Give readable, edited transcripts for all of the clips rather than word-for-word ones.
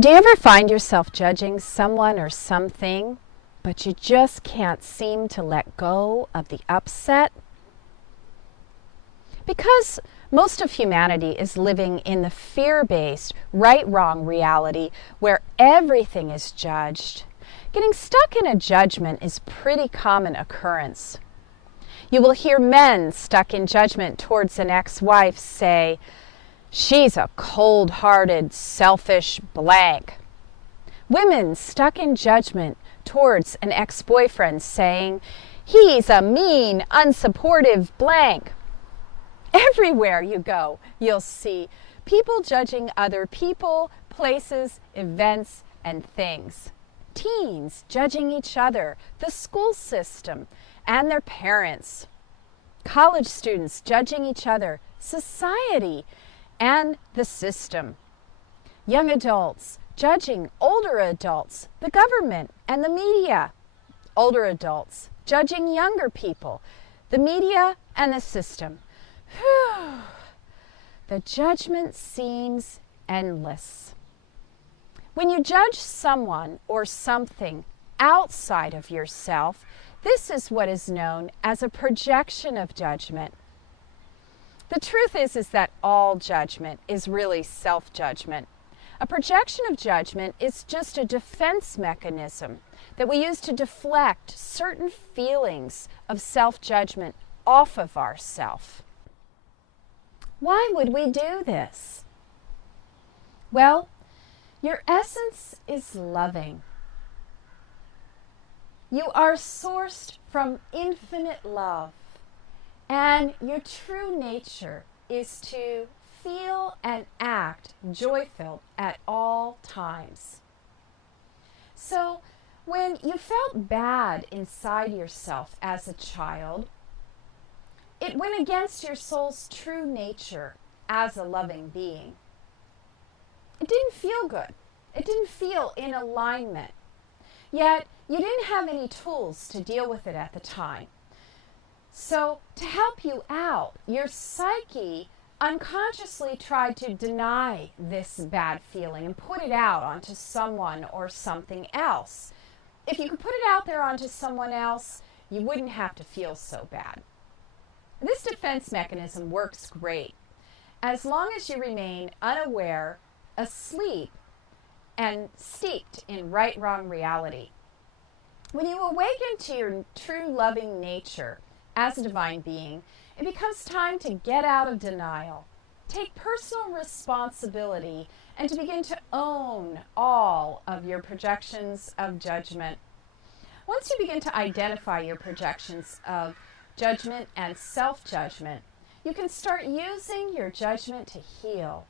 Do you ever find yourself judging someone or something, but you just can't seem to let go of the upset? Because most of humanity is living in the fear-based, right-wrong reality where everything is judged, getting stuck in a judgment is a pretty common occurrence. You will hear men stuck in judgment towards an ex-wife say, "She's a cold-hearted, selfish blank." Women stuck in judgment towards an ex-boyfriend saying, "He's a mean, unsupportive blank." Everywhere you go, you'll see people judging other people, places, events, and things. Teens judging each other, the school system, and their parents. College students judging each other, society, and the system. Young adults judging older adults, the government, and the media. Older adults judging younger people, the media, and the system. Whew. The judgment seems endless. When you judge someone or something outside of yourself, this is what is known as a projection of judgment. The truth is that all judgment is really self-judgment. A projection of judgment is just a defense mechanism that we use to deflect certain feelings of self-judgment off of ourself. Why would we do this? Well, your essence is loving. You are sourced from infinite love. And your true nature is to feel and act joy-filled at all times. So when you felt bad inside yourself as a child, it went against your soul's true nature as a loving being. It didn't feel good. It didn't feel in alignment. Yet you didn't have any tools to deal with it at the time. So to help you out, your psyche unconsciously tried to deny this bad feeling and put it out onto someone or something else. If you could put it out there onto someone else, you wouldn't have to feel so bad. This defense mechanism works great as long as you remain unaware, asleep, and steeped in right-wrong reality. When you awaken to your true loving nature, as a divine being, it becomes time to get out of denial, take personal responsibility, and to begin to own all of your projections of judgment. Once you begin to identify your projections of judgment and self-judgment, you can start using your judgment to heal.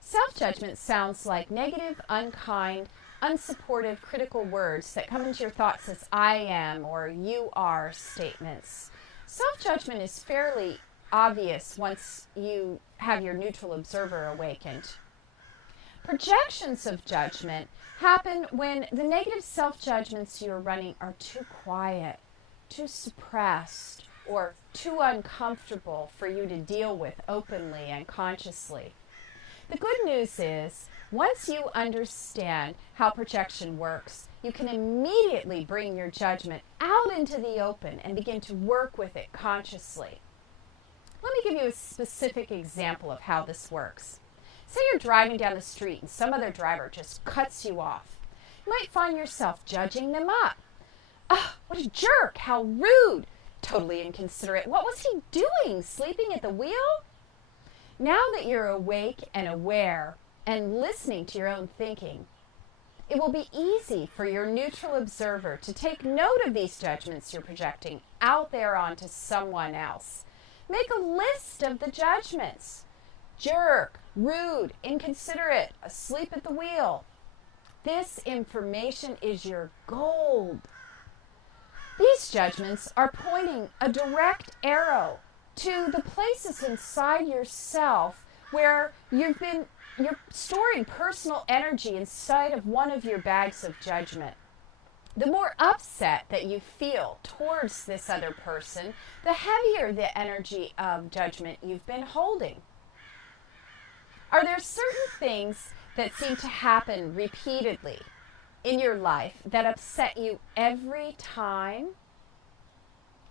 Self-judgment sounds like negative, unkind, unsupportive, critical words that come into your thoughts as "I am" or "you are" statements. Self-judgment is fairly obvious once you have your neutral observer awakened. Projections of judgment happen when the negative self-judgments you're running are too quiet, too suppressed, or too uncomfortable for you to deal with openly and consciously. The good news is, once you understand how projection works, you can immediately bring your judgment out into the open and begin to work with it consciously. Let me give you a specific example of how this works. Say you're driving down the street and some other driver just cuts you off. You might find yourself judging them up. "Oh, what a jerk! How rude! Totally inconsiderate. What was he doing? Sleeping at the wheel?" Now that you're awake and aware and listening to your own thinking, it will be easy for your neutral observer to take note of these judgments you're projecting out there onto someone else. Make a list of the judgments. Jerk, rude, inconsiderate, asleep at the wheel. This information is your gold. These judgments are pointing a direct arrow to the places inside yourself where you're storing personal energy inside of one of your bags of judgment. The more upset that you feel towards this other person, the heavier the energy of judgment you've been holding. Are there certain things that seem to happen repeatedly in your life that upset you every time?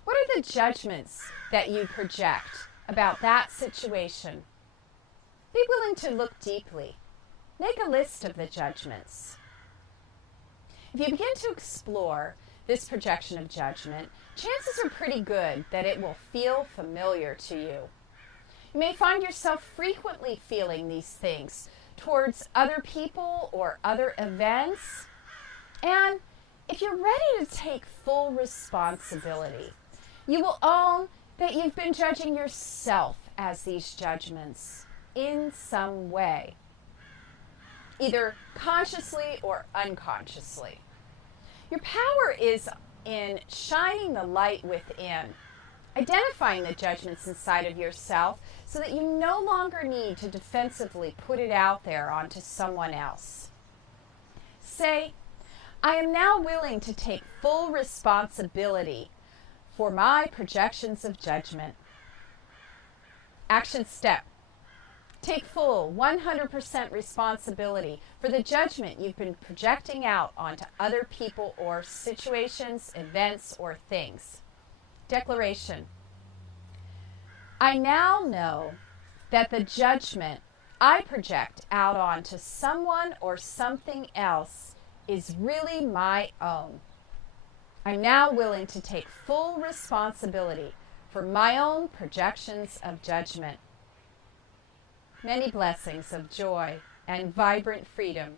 What are the judgments that you project about that situation? Be willing to look deeply. Make a list of the judgments. If you begin to explore this projection of judgment, chances are pretty good that it will feel familiar to you. You may find yourself frequently feeling these things towards other people or other events. And if you're ready to take full responsibility, you will own that you've been judging yourself as these judgments in some way, either consciously or unconsciously. Your power is in shining the light within, identifying the judgments inside of yourself so that you no longer need to defensively put it out there onto someone else. Say, I am now willing to take full responsibility for my projections of judgment. Action step. Take full 100% responsibility for the judgment you've been projecting out onto other people or situations, events, or things. Declaration. I now know that the judgment I project out onto someone or something else is really my own. I'm now willing to take full responsibility for my own projections of judgment. Many blessings of joy and vibrant freedom